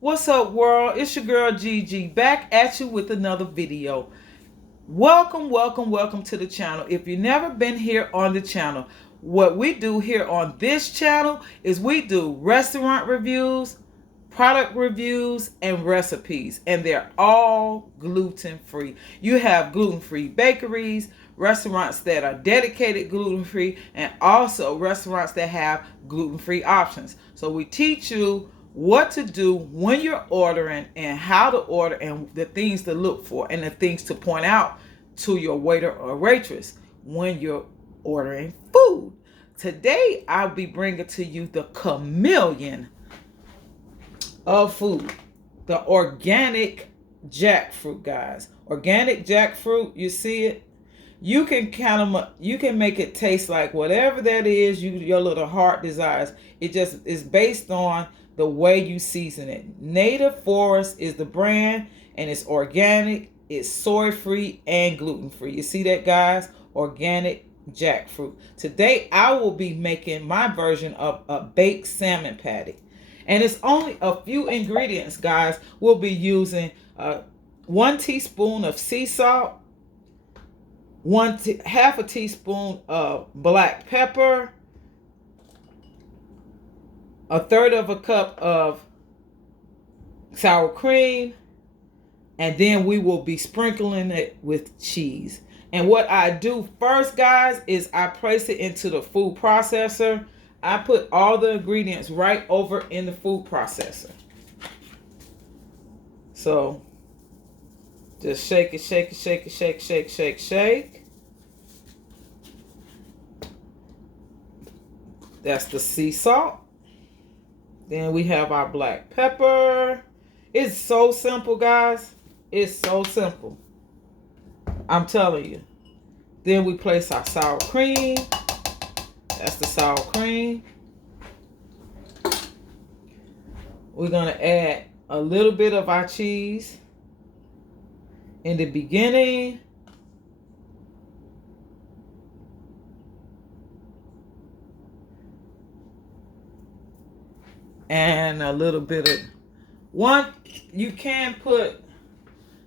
What's up, world? It's your girl Gigi back at you with another video. Welcome to the channel. If you've never been here on the channel, what we do here on this channel is we do restaurant reviews, product reviews, and recipes, and they're all gluten-free. You have gluten-free bakeries, restaurants that are dedicated gluten-free, and also restaurants that have gluten-free options. So we teach you what to do when you're ordering and how to order and the things to look for and the things to point out to your waiter or waitress when you're ordering food. Today, I'll be bringing to you the chameleon of food, the organic jackfruit, guys. Organic jackfruit, you see it? You can make it taste like whatever that is your little heart desires. It just is based on the way you season it. Native Forest is the brand, and it's organic, it's soy free and gluten free. You see that, guys? Organic jackfruit. Today I will be making my version of a baked salmon patty, and it's only a few ingredients, guys. We'll be using 1 teaspoon of sea salt, half a teaspoon of black pepper, a third of a cup of sour cream, and then we will be sprinkling it with cheese. And what I do first, guys, is I place it into the food processor. I put all the ingredients right over in the food processor. So just shake it, shake it, shake it, shake, shake, shake, shake. That's the sea salt. Then we have our black pepper. It's so simple, guys. It's so simple. I'm telling you. Then we place our sour cream. That's the sour cream. We're going to add a little bit of our cheese in the beginning. And a little bit of you can put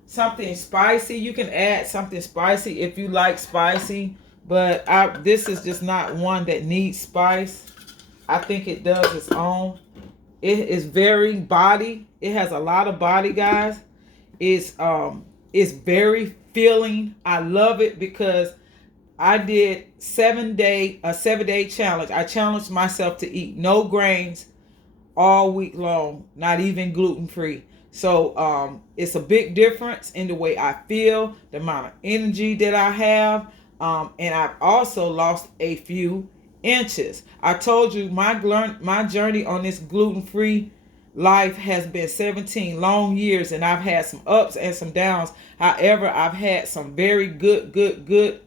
something spicy. You can add something spicy if you like spicy, but this is just not one that needs spice. I think it does its own. It is very body. It has a lot of body, guys. It's very filling. I love it because I did a 7-day challenge. I challenged myself to eat no grains all week long, not even gluten-free. So it's a big difference in the way I feel, the amount of energy that I have, and I've also lost a few inches. I told you my journey on this gluten-free life has been 17 long years, and I've had some ups and some downs. However, I've had some very good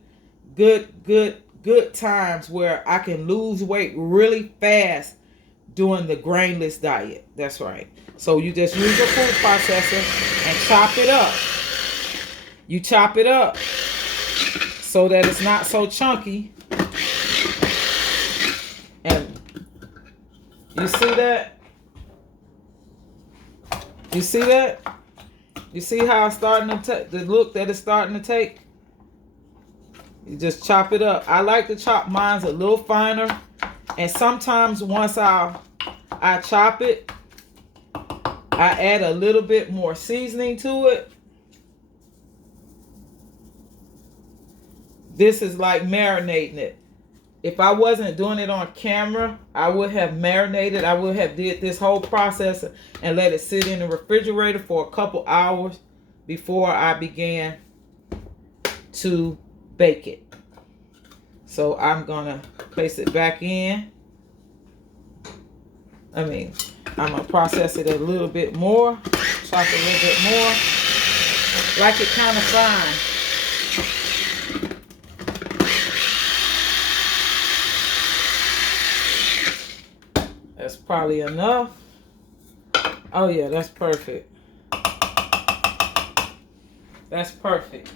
times where I can lose weight really fast doing the grainless diet. That's right. So you just use your food processor and chop it up. You chop it up so that it's not so chunky. And you see that? You see that? You see how it's starting to take, the look that it's starting to take? You just chop it up. I like to chop mine a little finer. And sometimes once I chop it, I add a little bit more seasoning to it. This is like marinating it. If I wasn't doing it on camera, I would have marinated. I would have did this whole process and let it sit in the refrigerator for a couple hours before I began to bake it. So I'm gonna place it back in. I'm gonna process it a little bit more, chop it a little bit more, like it kind of fine. That's probably enough. Oh yeah, that's perfect. That's perfect.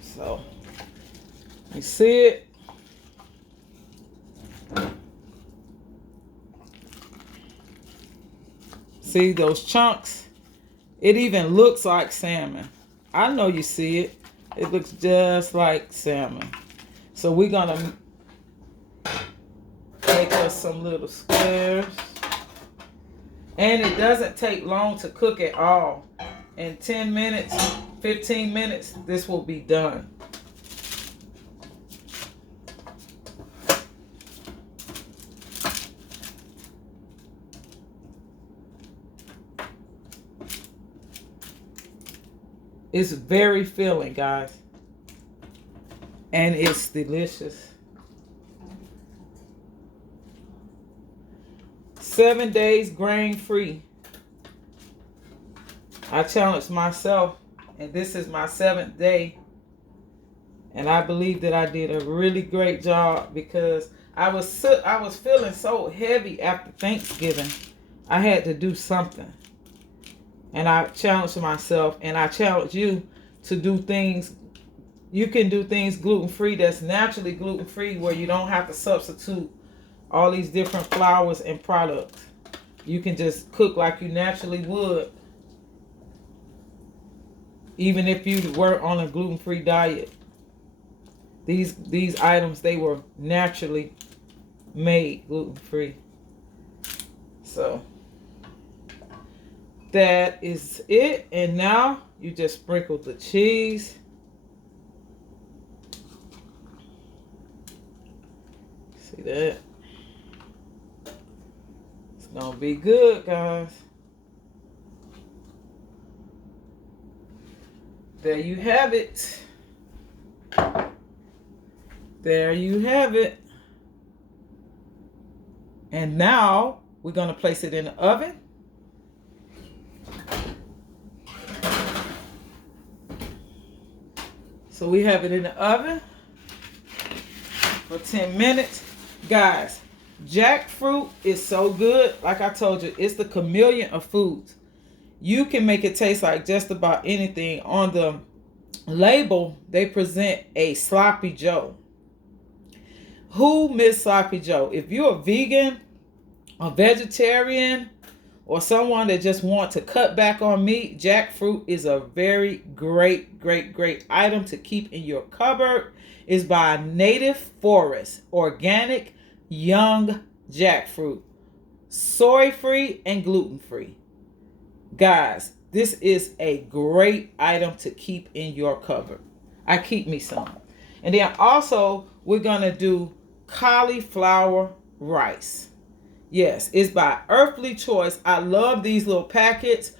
So, you see it? See those chunks? It even looks like salmon. I know you see it. It looks just like salmon. So we're gonna make us some little squares. And it doesn't take long to cook at all. In 10 minutes, 15 minutes, this will be done. It's very filling, guys. And it's delicious. 7 days grain free. I challenged myself, and this is my 7th day. And I believe that I did a really great job because I was feeling so heavy after Thanksgiving. I had to do something. And I challenged myself, and I challenge you to do things. You can do things gluten-free that's naturally gluten-free, where you don't have to substitute all these different flours and products. You can just cook like you naturally would, even if you were on a gluten-free diet. These items, they were naturally made gluten-free. So that is it. And now you just sprinkle the cheese. See that? It's gonna be good, guys. There you have it. There you have it. And now we're gonna place it in the oven. So we have it in the oven for 10 minutes. Guys, jackfruit is so good. Like I told you, it's the chameleon of foods. You can make it taste like just about anything. On the label, they present a sloppy joe. Who miss sloppy joe? If you're a vegan, a vegetarian, or someone that just want to cut back on meat, jackfruit is a very great item to keep in your cupboard. It's by Native Forest, organic, young jackfruit, soy-free and gluten-free. Guys, this is a great item to keep in your cupboard. I keep me some. And then also, we're going to do cauliflower rice. Yes, it's by Earthly Choice. I love these little packets.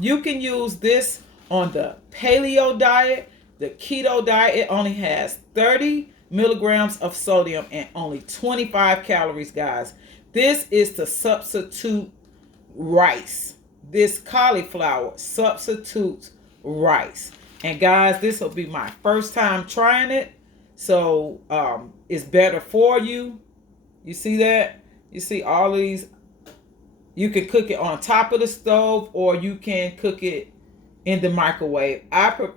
You can use this on the paleo diet, the keto diet. It only has 30 milligrams of sodium and only 25 calories, guys. This is the substitute rice. This cauliflower substitutes rice. And guys, this will be my first time trying it. So it's better for you. You see that? You see all these. You can cook it on top of the stove, or you can cook it in the microwave. I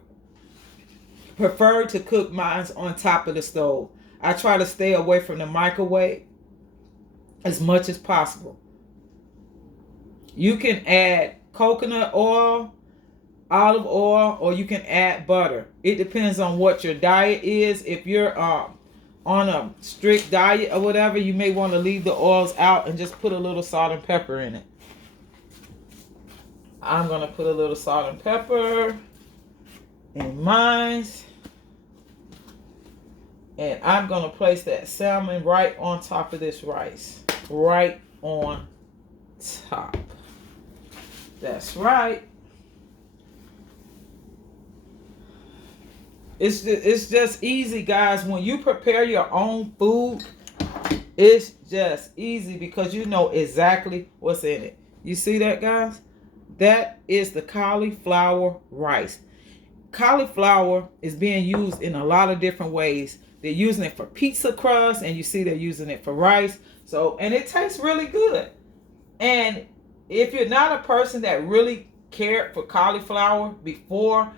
prefer to cook mine on top of the stove. I try to stay away from the microwave as much as possible. You can add coconut oil, olive oil, or you can add butter. It depends on what your diet is. If you're on a strict diet or whatever, you may want to leave the oils out and just put a little salt and pepper in it. I'm going to put a little salt and pepper in mine. And I'm going to place that salmon right on top of this rice. Right on top. That's right. It's just easy, guys. When you prepare your own food, it's just easy because you know exactly what's in it. You see that, guys? That is the cauliflower rice. Cauliflower is being used in a lot of different ways. They're using it for pizza crust, and you see they're using it for rice. So, and it tastes really good. And if you're not a person that really cared for cauliflower before,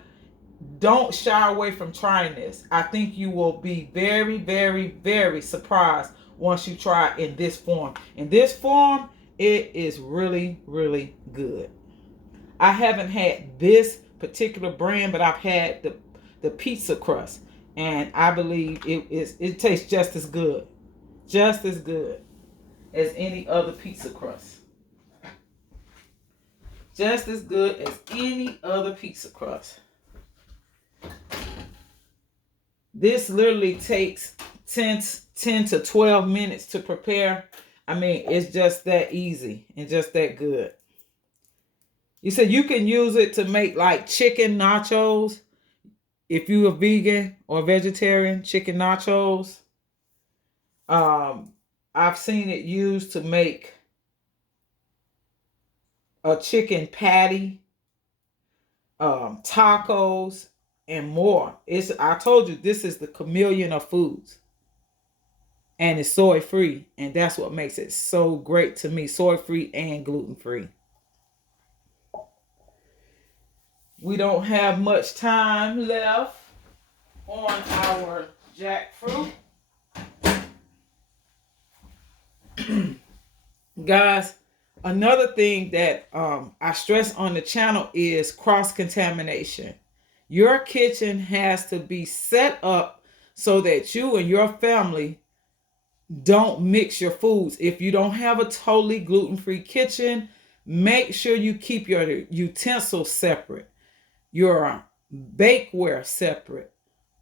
don't shy away from trying this. I think you will be very surprised once you try it in this form. In this form, It is really, really good. I haven't had this particular brand, but I've had the pizza crust, and I believe it tastes just as good as any other pizza crust, just as good as any other pizza crust. This literally takes 10 to 12 minutes to prepare. I mean, it's just that easy and just that good. You said you can use it to make like chicken nachos if you're a vegan or vegetarian, chicken nachos. Um, I've seen it used to make a chicken patty, tacos, and more. I told you this is the chameleon of foods, and it's soy free, and that's what makes it so great to me. Soy free and gluten free. We don't have much time left on our jackfruit. Guys, another thing that I stress on the channel is cross-contamination. Your kitchen has to be set up so that you and your family don't mix your foods. If you don't have a totally gluten-free kitchen, make sure you keep your utensils separate, your bakeware separate,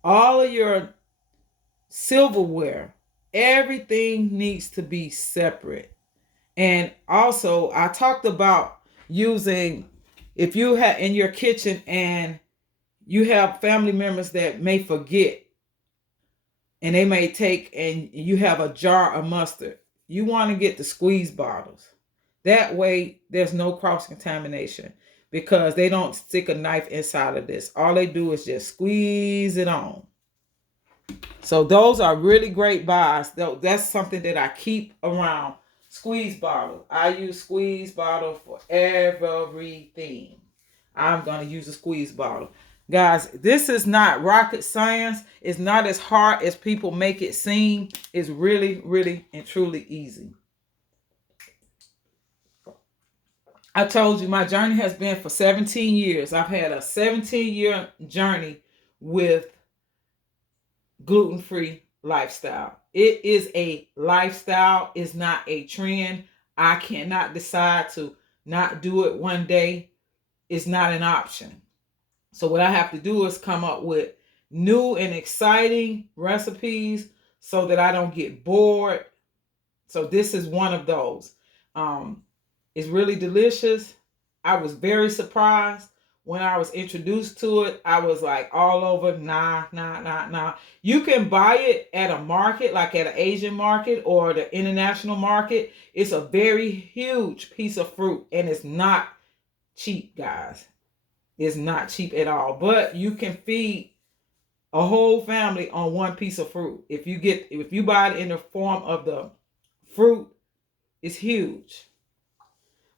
all of your silverware, everything needs to be separate. And also, I talked about using, if you have in your kitchen and you have family members that may forget, and they may take, and you have a jar of mustard, you want to get the squeeze bottles. That way, there's no cross contamination because they don't stick a knife inside of this. All they do is just squeeze it on. So those are really great buys. That's something that I keep around. Squeeze bottle. I use squeeze bottle for everything. I'm going to use a squeeze bottle. Guys, this is not rocket science. It's not as hard as people make it seem. It's really, really, and truly easy. I told you my journey has been for 17 years. I've had a 17-year journey with gluten-free lifestyle. It is a lifestyle. It's not a trend. I cannot decide to not do it one day. It's not an option. So what I have to do is come up with new and exciting recipes so that I don't get bored. So this is one of those. It's really delicious. I was very surprised when I was introduced to it. I was like all over, nah. You can buy it at a market, like at an Asian market or the international market. It's a very huge piece of fruit, and it's not cheap, guys. It's not cheap at all. But you can feed a whole family on one piece of fruit. If you buy it in the form of the fruit, it's huge.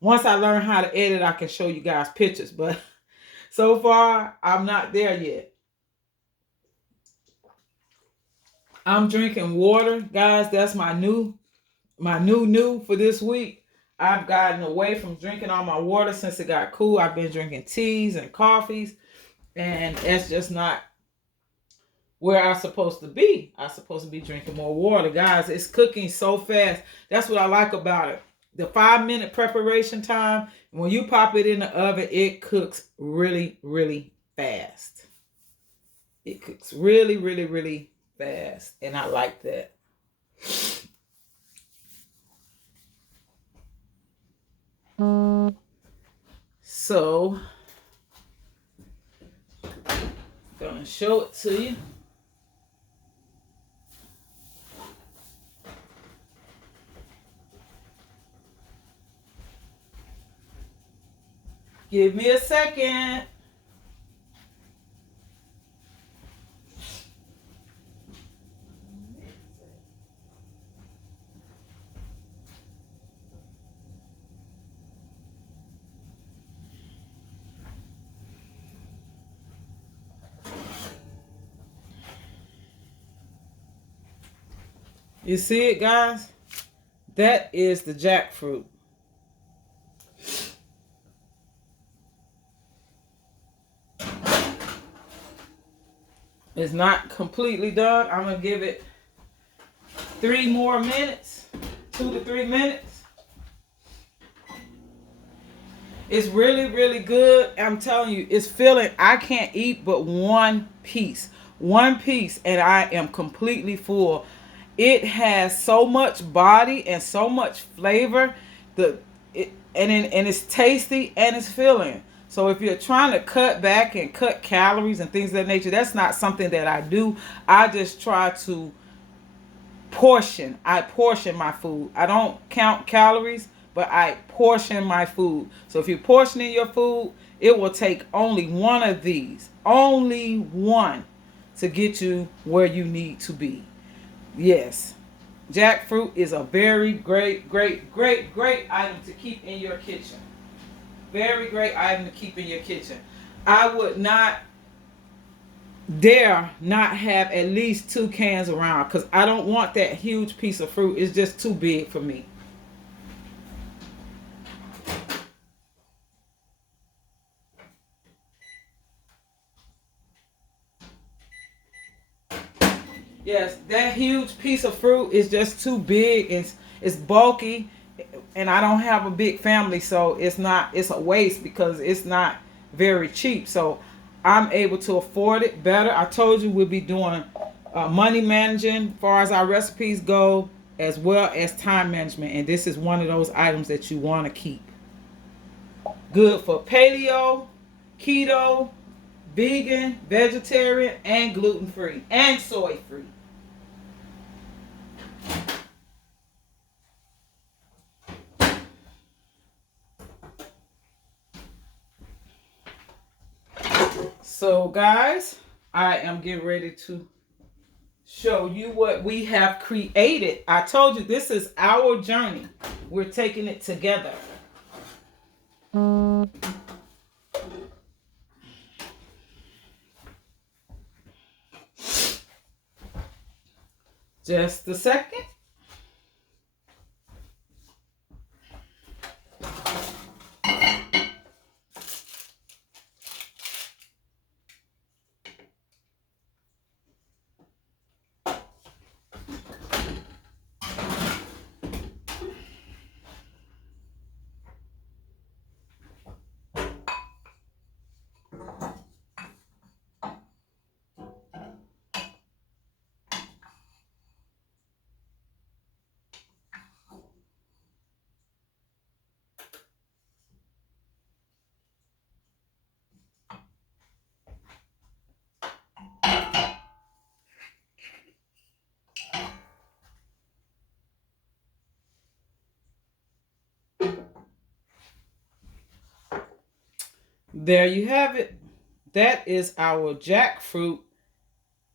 Once I learn how to edit, I can show you guys pictures, but so far, I'm not there yet. I'm drinking water, guys. That's my new for this week. I've gotten away from drinking all my water since it got cool. I've been drinking teas and coffees, and that's just not where I'm supposed to be. I'm supposed to be drinking more water, guys. It's cooking so fast. That's what I like about it. The 5-minute preparation time, when you pop it in the oven, it cooks really, really fast. It cooks really, really, really fast. And I like that. So, gonna show it to you. Give me a second. You see it, guys? That is the jackfruit. It's not completely done. I'm going to give it 3 more minutes, 2 to 3 minutes. It's really, really good. I'm telling you, it's filling. I can't eat but one piece. One piece, and I am completely full. It has so much body and so much flavor. And it's tasty and it's filling. So if you're trying to cut back and cut calories and things of that nature, that's not something that I do. I just try to portion. I portion my food. I don't count calories, but I portion my food. So if you're portioning your food, it will take only one of these, only one, to get you where you need to be. Yes, jackfruit is a very great, great, great, great item to keep in your kitchen. Very great item to keep in your kitchen. I would not dare not have at least 2 cans around because I don't want that huge piece of fruit. It's just too big for me. Yes, that huge piece of fruit is just too big. It's bulky, and I don't have a big family, so it's a waste because it's not very cheap. So I'm able to afford it better. I told you we'll be doing money managing as far as our recipes go, as well as time management, and this is one of those items that you want to keep. Good for paleo, keto, vegan, vegetarian, and gluten free, and soy free. So guys, I am getting ready to show you what we have created. I told you this is our journey. We're taking it together. Just a second. There you have it. That is our jackfruit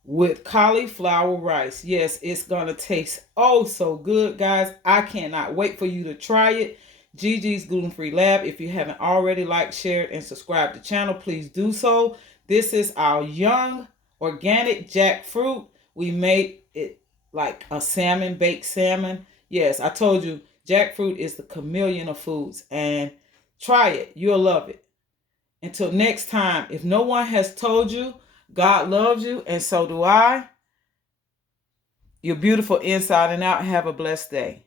with cauliflower rice. Yes, it's gonna taste oh so good, guys. I cannot wait for you to try it. Gigi's Gluten Free Lab. If you haven't already liked, shared, and subscribed to the channel, please do so. This is our young organic jackfruit. We made it like a salmon, baked salmon. Yes, I told you jackfruit is the chameleon of foods, and try it. You'll love it. Until next time, if no one has told you, God loves you, and so do I. You're beautiful inside and out. Have a blessed day.